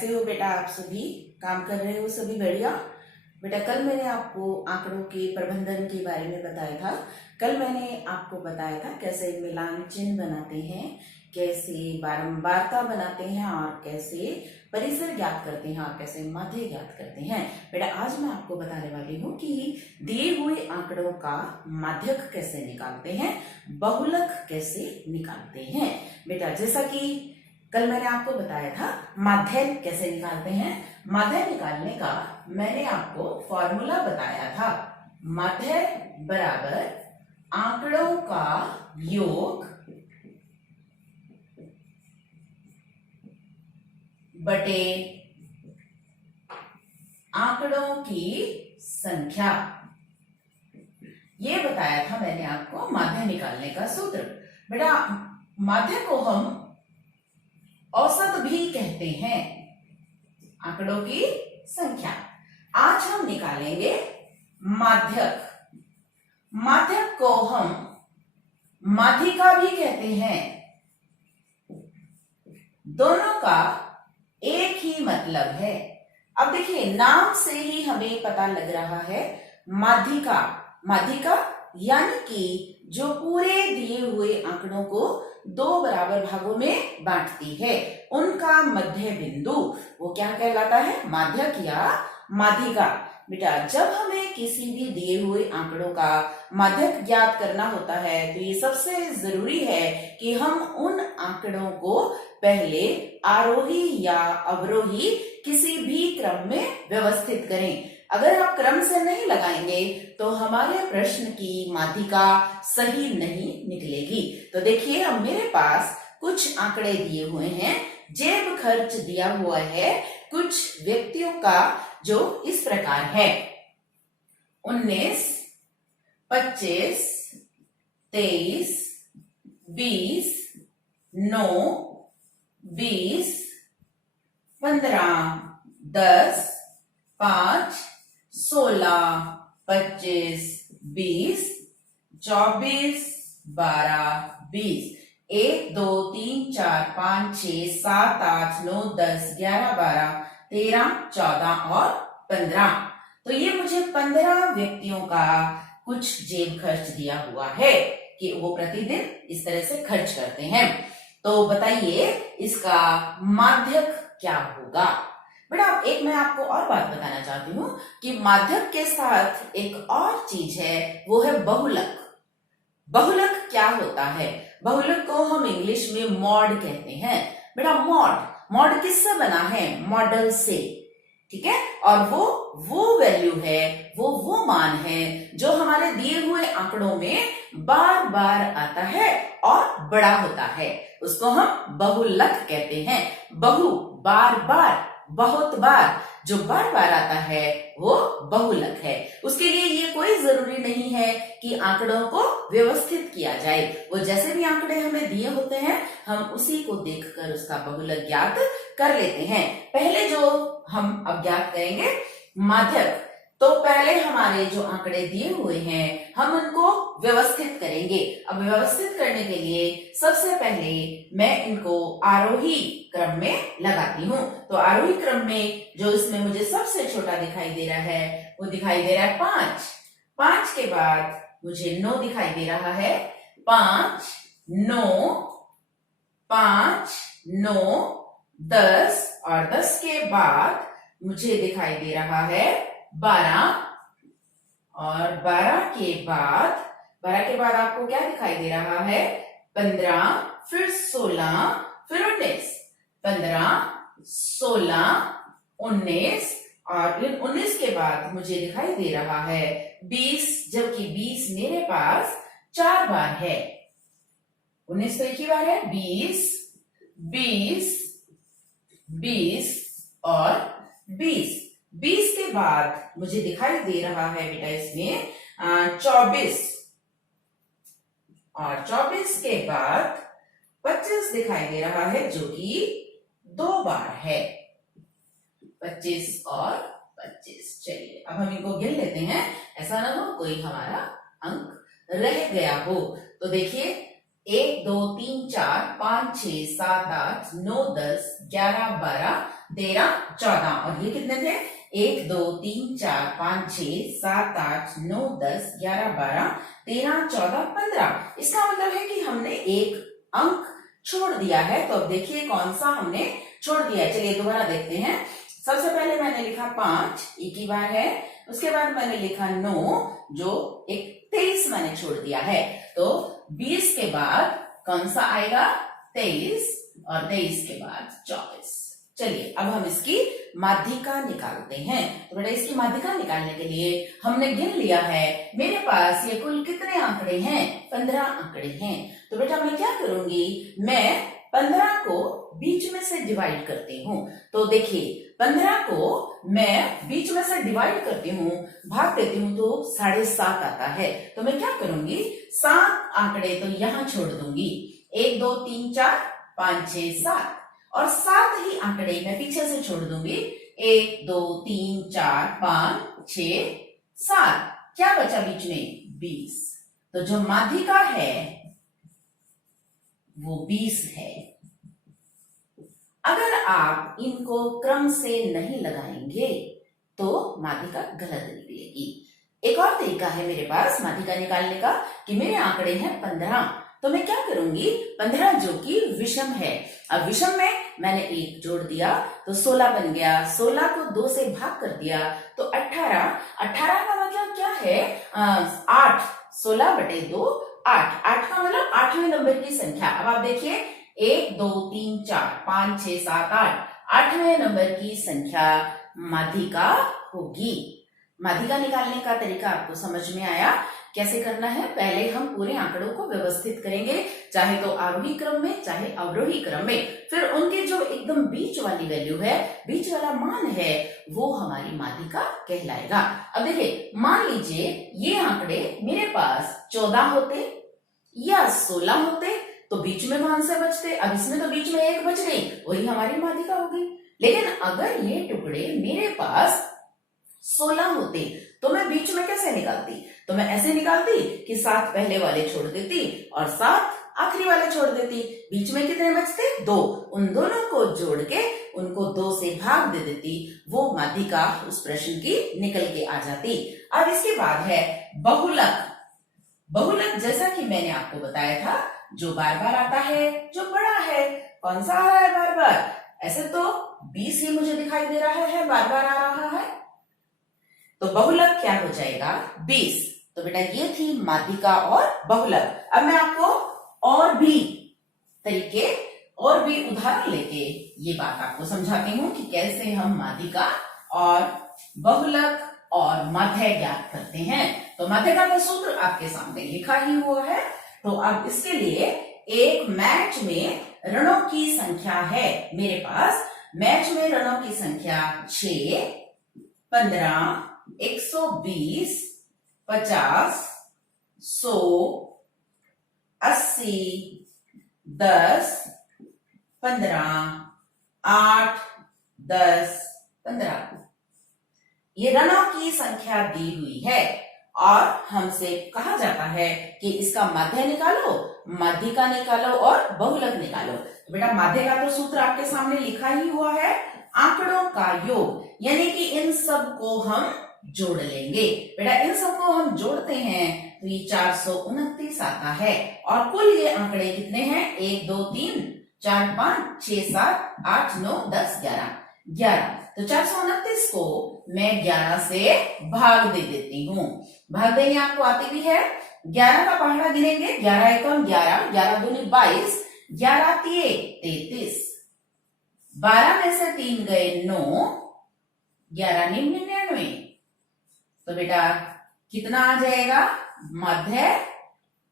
कैसे हो बेटा? आप सभी काम कर रहे हो? सभी बढ़िया? बेटा कल मैंने आपको आंकड़ों के प्रबंधन के बारे में बताया था। कल मैंने आपको बताया था कैसे मिलान चिन्ह बनाते हैं, कैसे बारंबारता बनाते हैं और कैसे परिसर ज्ञात करते हैं और कैसे माध्य ज्ञात करते हैं। बेटा आज मैं आपको बताने वाली हूँ कि दिए हुए आंकड़ों का माध्यक कैसे निकालते हैं, बहुलक कैसे निकालते हैं। बेटा जैसा कि कल मैंने आपको बताया था माध्य कैसे निकालते हैं। माध्य निकालने का मैंने आपको फॉर्मूला बताया था। माध्य बराबर आंकड़ों का योग बटे आंकड़ों की संख्या। ये बताया था मैंने आपको माध्य निकालने का सूत्र। बेटा माध्य को हम औसत भी कहते हैं, आंकड़ों की संख्या। आज हम निकालेंगे माध्यक। माध्यक को हम माध्यिका भी कहते हैं। दोनों का एक ही मतलब है। अब देखिए नाम से ही हमें पता लग रहा है माध्यिका। माध्यिका यानी कि जो पूरे दिए हुए आंकड़ों को दो बराबर भागों में बांटती है, उनका मध्य बिंदु वो क्या कहलाता है? माध्यक या माध्यिका। बेटा जब हमें किसी भी दिए हुए आंकड़ों का माध्यक ज्ञात करना होता है तो ये सबसे जरूरी है कि हम उन आंकड़ों को पहले आरोही या अवरोही किसी भी क्रम में व्यवस्थित करें। अगर आप क्रम से नहीं लगाएंगे तो हमारे प्रश्न की माध्यिका सही नहीं निकलेगी। तो देखिए अब मेरे पास कुछ आंकड़े दिए हुए हैं। जेब खर्च दिया हुआ है कुछ व्यक्तियों का जो इस प्रकार है: 19, 25, 23, 20, 9, 20, 15, 10, 5, 16, 25, 20, 24, 12, 20, 1, 2, 3, 4, 5, 6, 7, 8, 9, 10, 11, 12, 13, 14 और 15। तो ये मुझे 15 व्यक्तियों का कुछ जेब खर्च दिया हुआ है कि वो प्रतिदिन इस तरह से खर्च करते हैं। तो बताइए इसका माध्यक क्या होगा? बेटा एक मैं आपको और बात बताना चाहती हूँ कि माध्यक के साथ एक और चीज है, वो है बहुलक। बहुलक क्या होता है? बहुलक को हम इंग्लिश में मॉड कहते हैं। बेटा मॉड किससे बना है? मॉडल से, ठीक है। और वो वैल्यू है, वो मान है जो हमारे दिए हुए आंकड़ों में बार बार आता है और बड़ा होता है, उसको हम बहुलक कहते हैं। बहु बार बार, बहुत बार, जो बार बार आता है वो बहुलक है। उसके लिए ये कोई जरूरी नहीं है कि आंकड़ों को व्यवस्थित किया जाए। वो जैसे भी आंकड़े हमें दिए होते हैं हम उसी को देखकर उसका बहुलक ज्ञात कर लेते हैं। पहले जो हम अब ज्ञात करेंगे माध्यक, तो पहले हमारे जो आंकड़े दिए हुए हैं हम उनको व्यवस्थित करेंगे। अब व्यवस्थित करने के लिए सबसे पहले मैं इनको आरोही क्रम में लगाती हूँ। तो आरोही क्रम में जो इसमें मुझे सबसे छोटा दिखाई दे रहा है वो दिखाई दे रहा है 5। 5 के बाद मुझे 9 दिखाई दे रहा है। 5, 9, 5, 9, 10 और 10 के बाद मुझे दिखाई दे रहा है 12 और 12 के बाद आपको क्या दिखाई दे रहा है? 15, फिर 16, फिर 19। 15, 16, 19 और 19 के बाद मुझे दिखाई दे रहा है 20, जबकि 20 मेरे पास 4 बार है। 19 तो एक ही बार है। 20, 20, 20 और 20। 20 के बाद मुझे दिखाई दे रहा है बेटा इसमें 24 और 24 के बाद 25 दिखाई दे रहा है जो कि 2 बार है। 25 और 25। चलिए अब हम इनको गिन लेते हैं, ऐसा ना हो कोई हमारा अंक रह गया हो। तो देखिए 1, 2, 3, 4, 5, 6, 7, 8, 9, 10, 11, 12, 13, 14 और ये कितने थे? 1, 2, 3, 4, 5, 6, 7, 8, 9, 10, 11, 12, 13, 14, 15। इसका मतलब है कि हमने एक अंक छोड़ दिया है। तो अब देखिए कौन सा हमने छोड़ दिया है। चलिए दोबारा देखते हैं। सबसे पहले मैंने लिखा 5, एक ही बार है। उसके बाद मैंने लिखा 9, जो एक 23 मैंने छोड़ दिया है। तो 20 के बाद कौन सा आएगा? 23 और 23 के बाद 24। चलिए अब हम इसकी माध्यिका निकालते हैं। तो बेटा इसकी माध्यिका निकालने के लिए हमने गिन लिया है मेरे पास ये कुल कितने आंकड़े हैं? 15 आंकड़े हैं। तो बेटा मैं क्या करूंगी, मैं 15 को बीच में से डिवाइड करती हूँ। तो देखिए 15 को मैं बीच में से डिवाइड करती हूँ, भाग देती हूँ तो 7.5 आता है। तो मैं क्या करूंगी, 7 आंकड़े तो यहाँ छोड़ दूंगी। 1, 2, 3, 4, 5, 6, 7 और 7 ही आंकड़े मैं पीछे से छोड़ दूंगी। 1, 2, 3, 4, 5, 6, 7। क्या बचा बीच में? 20। तो जो माध्यिका है वो 20 है। अगर आप इनको क्रम से नहीं लगाएंगे तो माध्यिका गलत निकलेगी। एक और तरीका है मेरे पास माध्यिका निकालने का कि मेरे आंकड़े हैं 15। तो मैं क्या करूंगी, 15 जो कि विषम है। अब विषम में मैंने 1 जोड़ दिया तो 16 बन गया। 16 को 2 से भाग कर दिया तो 18। 18 का मतलब क्या है? 8। 16/2 8। 8 का मतलब 8वें नंबर की संख्या। अब आप देखिए 1, 2, 3, 4, 5, 6, 7, 8। 8वें नंबर की संख्या माध्यिका होगी। माध्यिका निकालने का तरीका आपको समझ में आया? कैसे करना है? पहले हम पूरे आंकड़ों को व्यवस्थित करेंगे, चाहे तो आरोही क्रम में चाहे अवरोही क्रम में। फिर उनके जो एकदम बीच वाली वैल्यू है, बीच वाला मान है, वो हमारी माध्यिका कहलाएगा। अब देखिए मान लीजिए ये आंकड़े मेरे पास 14 होते या 16 होते तो बीच में कौन से बचते? अब इसमें तो बीच में 1 बच गई, वही हमारी माध्यिका हो गई। लेकिन अगर ये टुकड़े मेरे पास 16 होते तो मैं बीच में कैसे निकालती? तो मैं ऐसे निकालती कि 7 पहले वाले छोड़ देती और 7 आखिरी वाले छोड़ देती। बीच में कितने बचते? 2। उन दोनों को जोड़ के उनको 2 से भाग दे देती। वो माध्यिका उस प्रश्न की निकल के आ जाती। अब इसके बाद है बहुलक। बहुलक जैसा कि मैंने आपको बताया था, जो बार बार आता है, जो बड़ा है। कौन सा आ रहा है बार बार? ऐसे तो 20 ही मुझे दिखाई दे रहा है बार बार आ रहा है। तो बहुलक क्या हो जाएगा? 20। तो बेटा ये थी माध्यिका और बहुलक। अब मैं आपको और भी तरीके और भी उदाहरण लेके ये बात आपको समझाती हूँ कि कैसे हम माध्यिका और बहुलक और माध्य ज्ञात करते हैं। तो माध्यिका का सूत्र आपके सामने लिखा ही हुआ है। तो अब इसके लिए एक मैच में रणों की संख्या है मेरे पास। मैच में रणों की संख्या 6, 15, 120, 50, 100, 80, 10, 15, 8, 10, 15। ये रणों की संख्या दी हुई है और हमसे कहा जाता है कि इसका माध्य निकालो, माध्यिका निकालो और बहुलक निकालो। तो बेटा माध्य का तो सूत्र आपके सामने लिखा ही हुआ है, आंकड़ों का योग, यानी कि इन सब को हम जोड़ लेंगे। बेटा इन सबको हम जोड़ते हैं तो ये 429 आता है। और कुल ये आंकड़े कितने हैं? 1, 2, 3, 4, 5, 6, 7, 8, 9, 10, 11। तो 429 को मैं 11 से भाग दे देती हूँ। भाग देनी आपको आती भी है। 11 का पहाड़ा गिनेंगे। 11 एकम 11, 11 दूनी 22, 11 तिये 33, 12 में से 3 गए 9, 11 निम 99। तो बेटा कितना आ जाएगा? माध्य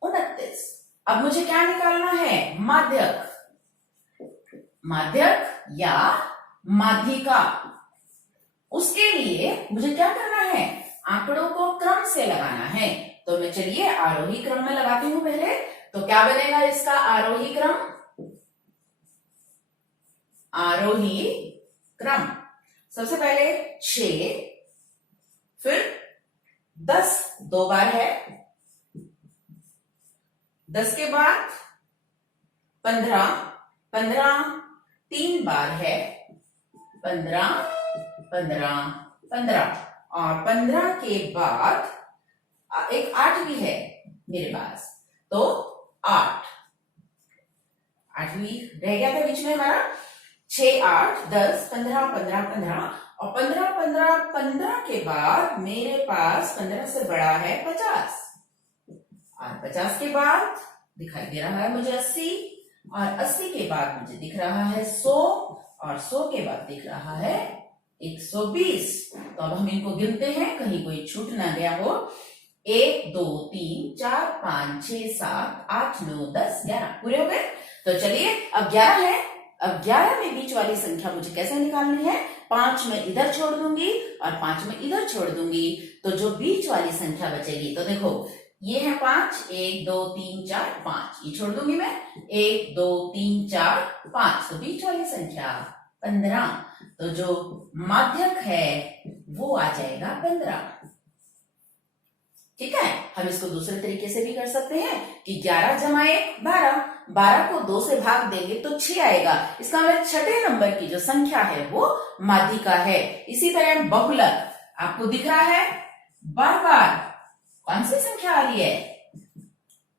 29। अब मुझे क्या निकालना है? माध्यक। माध्यक या माध्यिका। उसके लिए मुझे क्या करना है? आंकड़ों को क्रम से लगाना है। तो मैं चलिए आरोही क्रम में लगाती हूं पहले। तो क्या बनेगा इसका आरोही क्रम? आरोही क्रम सबसे पहले 6, फिर 10 2 बार है, 10 के बाद 15, 15 3 बार है, 15, 15, 15 और 15 के बाद एक 8 भी है मेरे पास, तो 8 8वीं रह गया था बीच में हमारा। 6, 8, 10, 15, 15, 15 और 15, 15, 15 के बाद मेरे पास 15 से बड़ा है 50 और 50 के बाद दिखाई दे रहा है मुझे 80 और 80 के बाद मुझे दिख रहा है 100 और 100 के बाद दिख रहा है 120। तो अब हम इनको गिनते हैं, कहीं कोई छूट ना गया हो। 1, 2, 3, 4, 5, 6, 7, 8, 9, 10, 11 पूरे हो गए। तो चलिए अब 11 है। अब 11 में बीच वाली संख्या मुझे कैसे निकालनी है? 5 में इधर छोड़ दूंगी और 5 में इधर छोड़ दूंगी, तो जो बीच वाली संख्या बचेगी, तो देखो ये है 5, 1, 2, 3, 4, 5, ये छोड़ दूंगी मैं। 1, 2, 3, 4, 5, तो बीच वाली संख्या 15, तो जो माध्यक है वो आ जाएगा 15। ठीक है, हम इसको दूसरे तरीके से भी कर सकते हैं कि 11 जमा 1 12, 12 को 2 से भाग देंगे तो 6 आएगा। इसका मतलब छठे नंबर की जो संख्या है वो माध्यिका है। इसी तरह बहुलक आपको दिख रहा है, बार बार कौन सी संख्या आ रही है?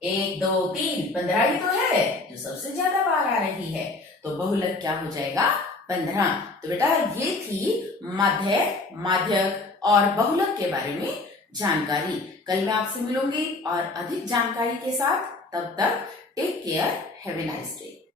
1, 2, 3, 15 ही तो है जो सबसे ज्यादा बार आ रही है, तो बहुलक क्या हो जाएगा? 15। तो बेटा ये थी माध्य, माध्यक और बहुलक के बारे में जानकारी। कल मैं आपसे मिलूंगी और अधिक जानकारी के साथ। तब तक take care, have a nice day.